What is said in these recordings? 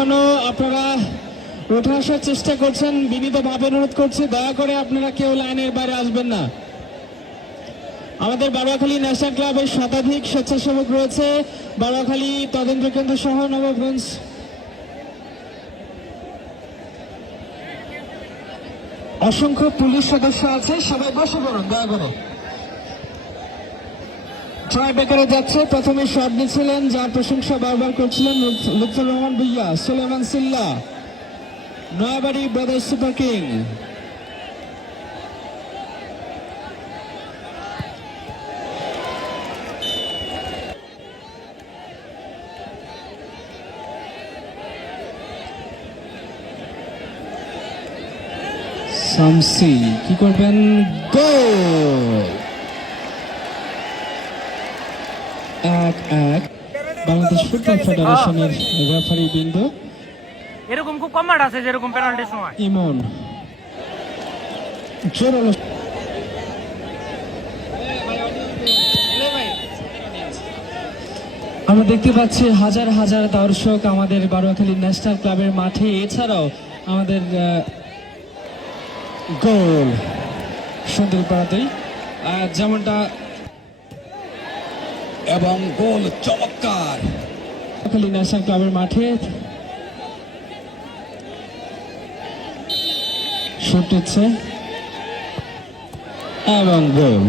এখনো আপনারা উঠে আসার চেষ্টা করছেন, বিনীতভাবে অনুরোধ করছি দয়া করে আপনারা কেউ লাইনের বাইরে আসবেন না। আমাদের বারোয়াখালী ন্যাশনাল ক্লাবের শতাধিক স্বেচ্ছাসেবক রয়েছে, বারোয়াখালী তদন্ত কেন্দ্র সহ নবাবগঞ্জ অসংখ্য পুলিশ সদস্য আছে, সবাই বসে পড়ুন দয়া করে। ট্রাই বেকারে যাচ্ছে, প্রথমে শট দিচ্ছিলেন যার প্রশংসা বারবার করছিলেন Lutfor Rahman Bhuiyan, Suleymane Sylla, Nayabari Brothers Super King. Shamsi কি করবেন, গোল। 1-1 বাংলাদেশ ফুটবল ফেডারেশনের রেফারি বৃন্দ। এরকম খুব কম মাঠ আছে যেরকম পেনাল্টির সময় ইমন জোরালো। আমরা দেখতে পাচ্ছি হাজার হাজার দর্শক আমাদের বারোয়াখালী ন্যাশনাল ক্লাবের মাঠে। এছাড়াও আমাদের গোল সুন্দর পাড়াতেই যেমনটা, এবং গোল চমৎকার বারোয়াখালী ন্যাশনাল ক্লাবের মাঠে শুট হচ্ছে এবং গোল।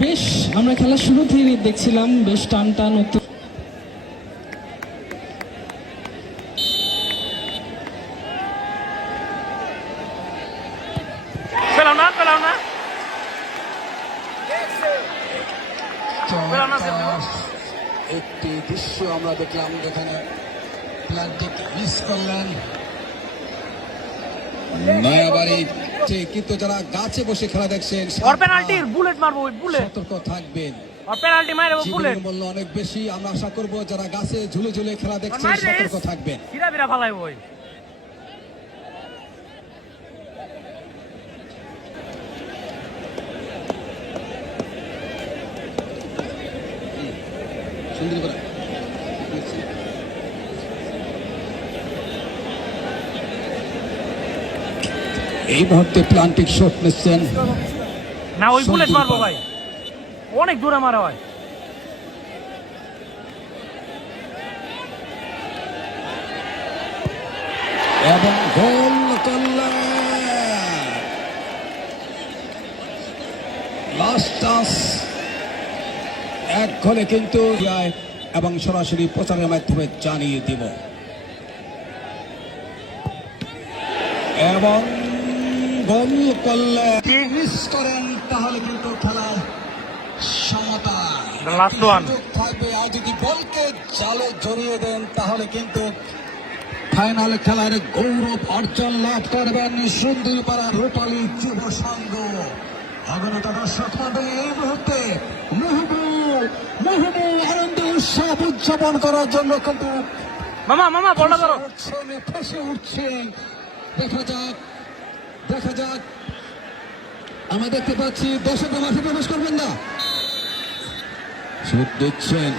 বেশ আমরা খেলা শুরু থেকে দেখছিলাম বেশ টান টান উত্তর। একটি দৃশ্য আমরা দেখলাম যেখানে প্লান্টিক মিস করলেন নয়াবাড়ি, কিন্তু যারা গাছে বসে খেলা দেখছেন সতর্ক থাকবেন, মূল্য অনেক বেশি। আমরা আশা করবো যারা গাছে ঝুলে ঝুলে খেলা দেখছেন সতর্ক থাকবেন। এই মুহূর্তে প্লান্টিক শট নিচ্ছেন না, ওই বুলেট মারবো ভাই, অনেক দূরে মারা হয়। এবং গোল করলেন লাস্ট চান্স, এক গোলে কিন্তু এবং সরাসরি প্রচারের মাধ্যমে জানিয়ে দিব। এবং গোল করলে মিস করেন তাহলে কিন্তু খেলার সমতা থাকবে, আর যদি বলকে জালে জড়িয়ে দেন তাহলে কিন্তু ফাইনাল খেলার গৌরব অর্জন লাভ করবেন সুন্দরপাড়া রূপালী যুব সংঘ। অগণিত দর্শক মণ্ডলী এই মুহূর্তে মুহুর্মুহু আনন্দ উৎসব উদযাপন করার জন্য কিন্তু ফেসে উঠছেন। দেখা যাক আমরা দেখতে পাচ্ছি দর্শক মাঠে প্রবেশ করবেন না, শুট দিচ্ছেন।